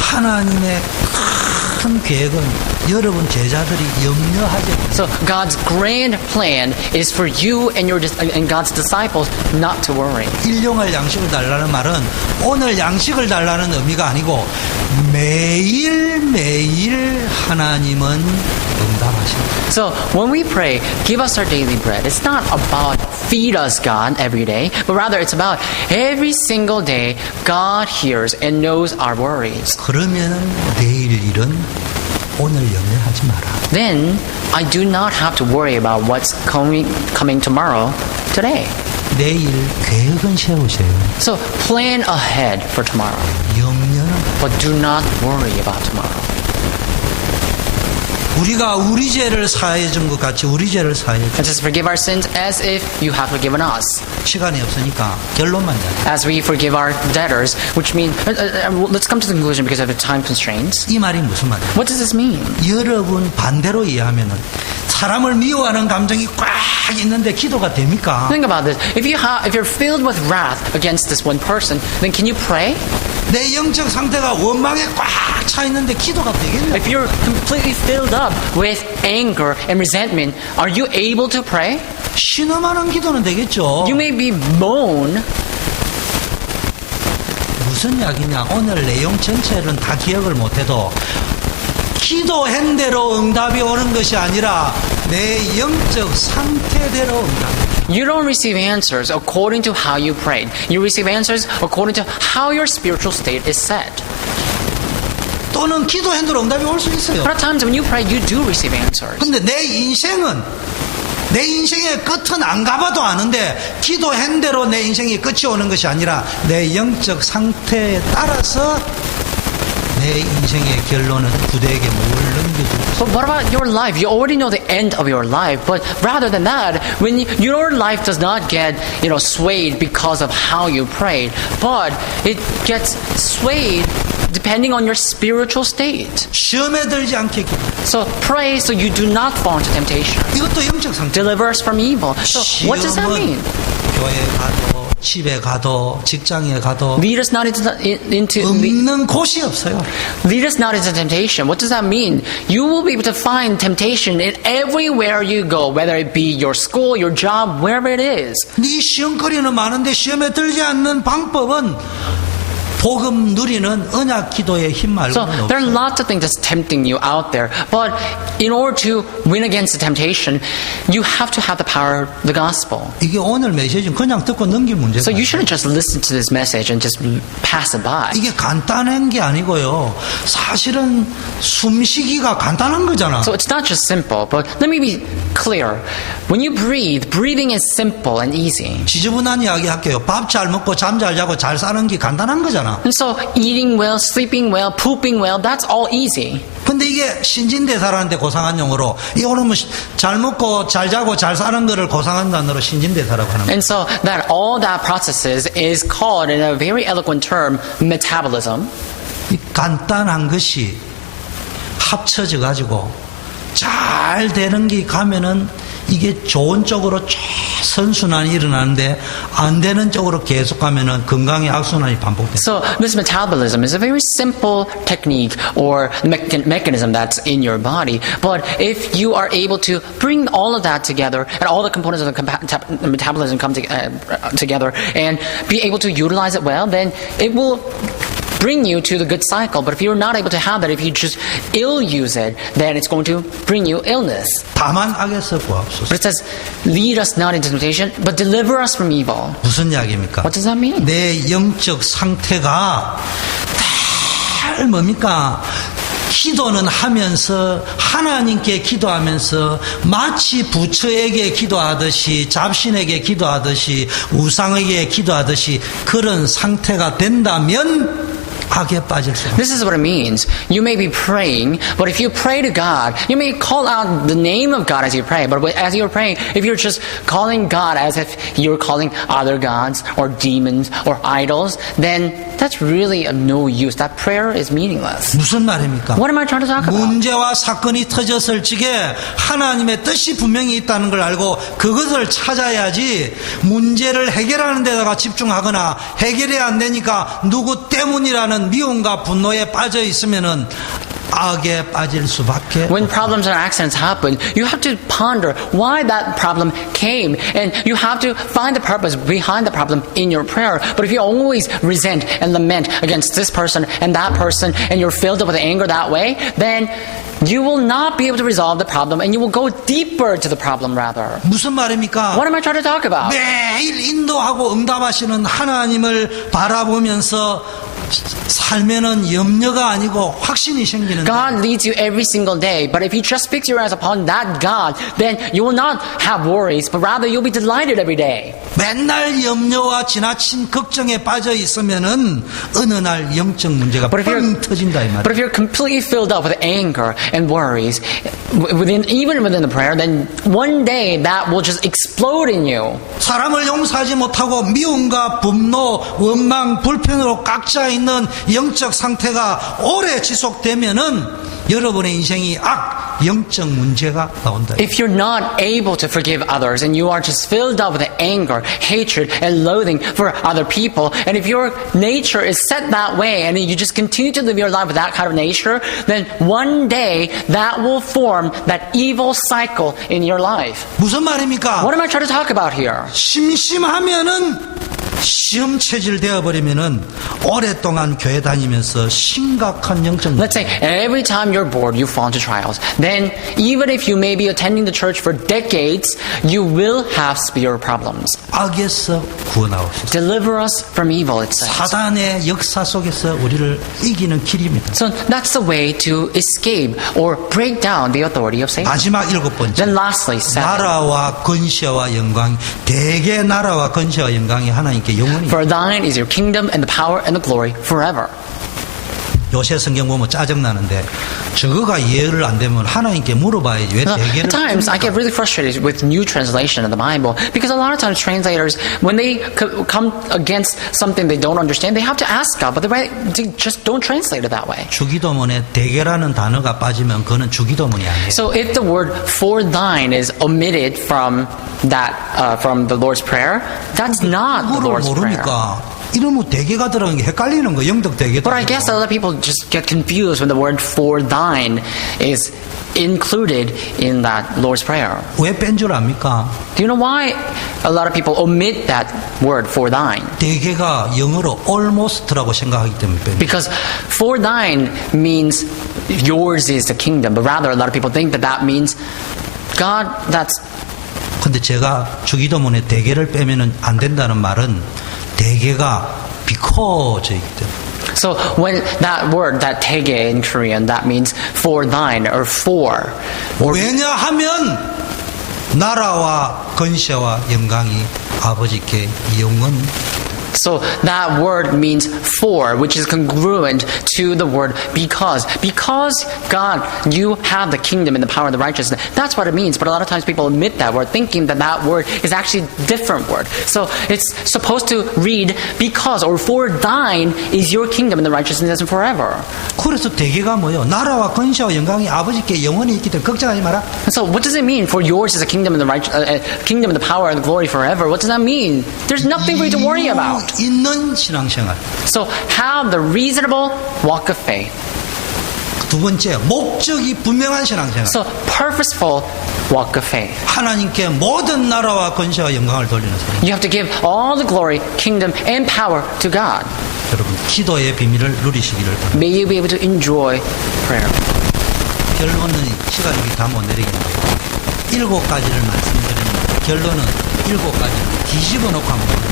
하나님의 큰 계획은 여러분 제자들이 염려하지 않아요. So God's grand plan is for you and God's disciples not to worry. 일용할 양식을 달라는 말은 오늘 양식을 달라는 의미가 아니고 매일매일 하나님은 응답하십니다. So when we pray, give us our daily bread, it's not about feed us God every day, but rather it's about every single day God hears and knows our worries. 그러면은 내일 일은 오늘 염려하지 마라. Then I do not have to worry about what's coming tomorrow today. 내일 계획은 세우세요. So plan ahead for tomorrow, 염려는 but do not worry about tomorrow. 우리가 우리 죄를 사해 준 것 같이 우리 죄를 사해 줘. And just forgive our sins as if you have forgiven us. 시간이 없으니까 결론만 내. As we forgive our debtors, which means, let's come to the conclusion because of the time constraints. 이 말이 무슨 말이에요? What does this mean? 여러분 반대로 이해하면은 사람을 미워하는 감정이 꽉 있는데 기도가 됩니까? Think about this. If you're filled with wrath against this one person, then can you pray? 내 영적 상태가 원망에 꽉 차 있는데 기도가 되겠냐? If you're completely filled up with anger and resentment, are you able to pray? 신음하는 기도는 되겠죠. You may be moan. 무슨 이야기냐? 오늘 내용 전체는 다 기억을 못해도 기도한 대로 응답이 오는 것이 아니라 내 영적 상태대로 응답이. You don't receive answers according to how you prayed. You receive answers according to how your spiritual state is set. 또는 기도한 대로 응답이 올 수 있어요. But at times when you pray, you do receive answers. 근데 내 인생의 끝은 안 가봐도 아는데 기도한 대로 내 인생의 끝이 오는 것이 아니라 내 영적 상태에 따라서 내 인생의 결론은 부대에게 뭘 넘겨주고. But what about your life? You already know the end of your life. But rather than that, when your life does not get, swayed because of how you prayed, but it gets swayed depending on your spiritual state. 시험에 들지 않게 기도. So pray so you do not fall into temptation. 이것도 영적 상태. Deliver us from evil. So what does that mean? 교회에 가도 집에 가도 직장에 가도 Lead us not into 없는 곳이 없어요. lead us not into temptation. What does that mean? You will be able to find temptation in everywhere you go, whether it be your school, your job, wherever it is. 네 시험거리는 많은데 시험에 들지 않는 방법은 복음 누리는 언약 기도의 힘 So 말고는 there are 없어요. lots of things that's tempting you out there. But in order to win against the temptation, you have to have the power of the gospel. 이게 오늘 메시지는 그냥 듣고 넘길 문제가 So you 아니에요. shouldn't just listen to this message and just pass it by. 이게 간단한 게 아니고요. 사실은 숨쉬기가 간단한 거잖아. So it's not just simple, but let me be clear. When you breathe, breathing is simple and easy. 지저분한 이야기 할게요. 밥 잘 먹고 잠 잘 자고 잘 사는 게 간단한 거잖아. And so eating well, sleeping well, pooping well, that's all easy. 근데 이게 신진대사라는데 고상한 용어로 이거는 잘 먹고 잘 자고 잘 사는 거를 고상한 단어로 신진대사라고 하는 거예요. And so that all that processes is called in a very eloquent term, metabolism. 이 간단한 것이 합쳐져 가지고 잘 되는 게 가면은 이게 좋은 쪽으로 선순환이 일어나는데 안 되는 쪽으로 계속 가면은 건강의 악순환이 반복돼요. So this metabolism is a very simple technique or mechanism that's in your body. But if you are able to bring all of that together and all the components of the metabolism come together and be able to utilize it well, then it will bring you to the good cycle. But if you're not able to have that, if you just ill use it, then it's going to bring you illness. 다만 악에서 구하옵소서. But it says, lead us not into temptation, but deliver us from evil. 무슨 이야기입니까? What does that mean? 내 영적 상태가 잘 뭡니까? 기도는 하면서 하나님께 기도하면서 마치 부처에게 기도하듯이 잡신에게 기도하듯이 우상에게 기도하듯이 그런 상태가 된다면 악에 빠질 수 없어요. This is what it means. You may be praying, but if you pray to God, you may call out the name of God as you pray, but as you're praying, if you're just calling God as if you're calling other gods or demons or idols, then that's really of no use. That prayer is meaningless. 무슨 말입니까? What am I trying to talk about? 문제와 사건이 터졌을 적에 하나님의 뜻이 분명히 있다는 걸 알고 그것을 찾아야지 문제를 해결하는 데다가 집중하거나 해결이 안 되니까 누구 때문이라는 미움과 분노에 빠져 있으면은 악에 빠질 수밖에. When problems and accidents happen, you have to ponder why that problem came, and you have to find the purpose behind the problem in your prayer. But if you always resent and lament against this person, and you're filled up with anger that way, then you will not be able to resolve the problem, and you will go deeper to the problem rather. 무슨 말입니까? What am I trying to talk about? 매일 인도하고 응답하시는 하나님을 바라보면서 살면은 염려가 아니고 확신이 생기는데 God leads you every single day, but if you just fix your eyes upon that God, then you will not have worries, but rather you'll be delighted every day. 맨날 염려와 지나친 걱정에 빠져 있으면은 어느 날 영적 문제가 뻥 터진다 이 But 말이에요. if you're completely filled up with anger and worries, even within the prayer, then one day that will just explode in you. 사람을 용서하지 못하고 미움과 분노, 원망, 불편으로 꽉 차 있는 영적 상태가 오래 지속되면은 여러분의 인생이 영적 문제가 나온다. If you're not able to forgive others and you are just filled up with anger, hatred, and loathing for other people, and if your nature is set that way and you just continue to live your life with that kind of nature, then one day that will form that evil cycle in your life. 무슨 말입니까? What am I trying to talk about here? 심심하면은 시험 체질 되어버리면은 오랫동안 교회 다니면서 심각한 영적 문제. Let's say every time you're bored, you fall into trials. Then, even if you may be attending the church for decades, you will have spiritual problems. 악에서 구원하옵소서. Deliver us from evil, it says. 사단의 역사 속에서 우리를 이기는 길입니다. So that's the way to escape or break down the authority of Satan. 마지막 7번째. Then lastly, seven. 나라와 권세와 영광, 대개 나라와 권세와 영광이 하나님께 영원히. For thine is your kingdom and the power and the glory forever. 요새 성경 보면 짜증나는데 저거가 이해를 안 되면 하나님께 물어봐야지 왜 대개를. At times, I get really frustrated with new translation of the Bible because a lot of times translators, when they come against something they don't understand, they have to ask God, but they just don't translate it that way. 주기도문에 대개라는 단어가 빠지면 그거는 주기도문이 아니에요. So if the word "for thine" is omitted from that from the Lord's Prayer, that's not the 그걸 Lord's Prayer. 모르니까 이러면 대개가 들어가는 게 헷갈리는 거 영적 대개도. But I guess a lot of people just get confused when the word "for thine" is included in that Lord's Prayer. 왜 뺀 줄 압니까? Do you know why a lot of people omit that word "for thine"? 대개가 영어로 almost라고 생각하기 때문에 뺀. Because "for thine" means yours is the kingdom, but rather a lot of people think that that means God. That's 근데 제가 주기도문에 대개를 빼면은 안 된다는 말은 대개가 because이기 때문에. so when that word, that tege in Korean, that means "for thine" or "for." 왜냐하면 나라와 권세와 영광이 아버지께 영원. So that word means "for," which is congruent to the word "because." Because God, you have the kingdom and the power and the righteousness. That's what it means. But a lot of times people omit that word, thinking that that word is actually a different word. So it's supposed to read "because" or "for thine is your kingdom and the righteousness and forever." 그래서 대개가 뭐요? 나라와 권세와 영광이 아버지께 영원히 있기 때문에 걱정하지 마라. So what does it mean? For yours is the kingdom and the kingdom and the power and the glory forever. What does that mean? There's nothing for you to worry about. 있는 신앙생활. So have the reasonable walk of faith. 두 번째, 목적이 분명한 신앙생활. So purposeful walk of faith. 하나님께 모든 나라와 권세와 영광을 돌리는 사람. You have to give all the glory, kingdom, and power to God. 여러분, 기도의 비밀을 누리시기를 바랍니다. May you be able to enjoy prayer. 결론은 시간이 다 못 내리겠는데 7가지를 말씀드렸는데 결론은 7가지를 뒤집어 놓고 한번.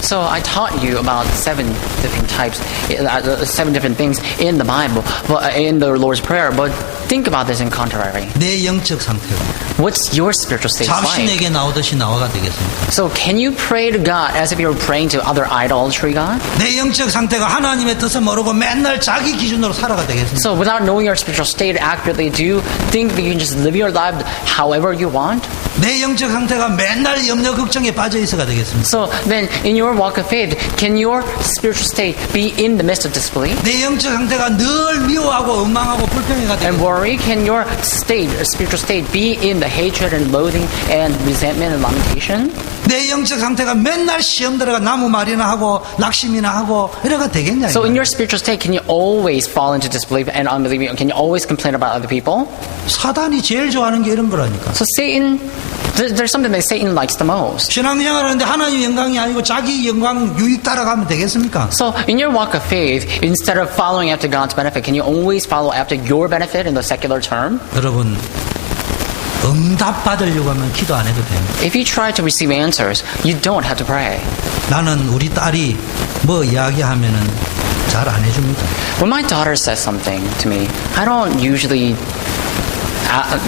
So I taught you about 7 different types, 7 different things in the Bible, in the Lord's Prayer. But think about this in contrary. 내 영적 상태가 What's your spiritual state like? 잡신에게 나오듯이 나와가 되겠습니까? So can you pray to God as if you were praying to other idolatry God? 내 영적 상태가 하나님의 뜻을 모르고 맨날 자기 기준으로 살아가 되겠습니까? So without knowing your spiritual state accurately, do you think that you can just live your life however you want? 내 영적 상태가 맨날 염려 걱정에 빠져 있어가 되겠습니까? So then, in your walk of faith, can your spiritual state be in the midst of disbelief 내 영적 상태가 늘 미워하고 엉망하고 불평해가 and 되겠습니까? worry? Can your state, spiritual state, be in the hatred and loathing and resentment and lamentation? 내 영적 상태가 맨날 시험 들어가 나무 말이나 하고 낙심이나 하고 이래가 되겠냐? So in your spiritual state, can you always fall into disbelief and unbelief? Can you always complain about other people? 사단이 제일 좋아하는 게 이런 거라니까. So Satan, there's something that Satan likes the most. 신앙생활하는데 하나님 영광이 아니고 자기 영광 유익 따라가면 되겠습니까? So in your walk of faith, instead of following after God's benefit, can you always follow after your benefit in the secular term? 여러분 응답 받으려고 하면 기도 안 해도 됩니다. If you try to receive answers, you don't have to pray. 나는 우리 딸이 뭐 이야기하면은 잘 안 해줍니다. When my daughter says something to me, I don't usually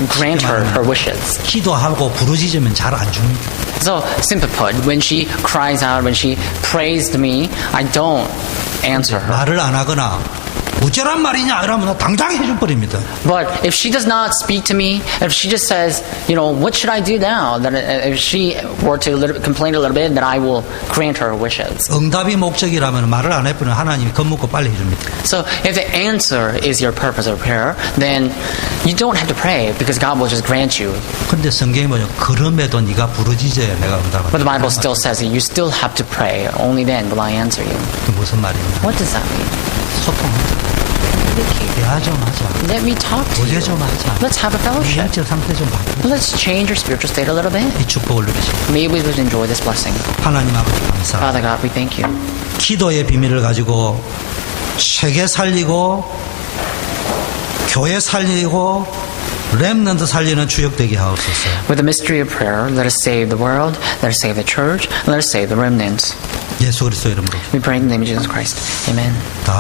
grant her wishes. 기도하고 부르짖으면 잘 안 줍니다. So, simply put, when she cries out, when she prays to me, I don't answer her. 말을 안 하거나 어쩌란 말이냐 이러면 당장 해줘 버립니다. But if she does not speak to me, if she just says, what should I do now? Then if she were to complain a little bit, then I will grant her wishes. 응답이 목적이라면 말을 안 해버리면 하나님이 겁먹고 빨리 해줍니다. So if the answer is your purpose of prayer, then you don't have to pray because God will just grant you. 근데 성경이 뭐죠? 그럼에도 네가 부르짖어야 내가 응답을. But the Bible still says that you still have to pray. Only then will I answer you. 그 무슨 말입니까? What does that mean? 소통하자. 대화 좀 하자. Let me talk to 교제 you. 좀 하자. Let's have a fellowship. 영적 상태 좀 바꾸자. Let's change your spiritual state a little bit. 이 축복을 누리시고 Maybe we would enjoy this blessing. 하나님 아버지 감사. Father God, we thank you. 기도의 비밀을 가지고 세계 살리고 교회 살리고 렘넌트 살리는 주역되게 하옵소서. With the mystery of prayer, let us save the world, let us save the church, and let us save the remnants. 예수 그리스도 이름으로. We pray in the name of Jesus Christ. Amen. 다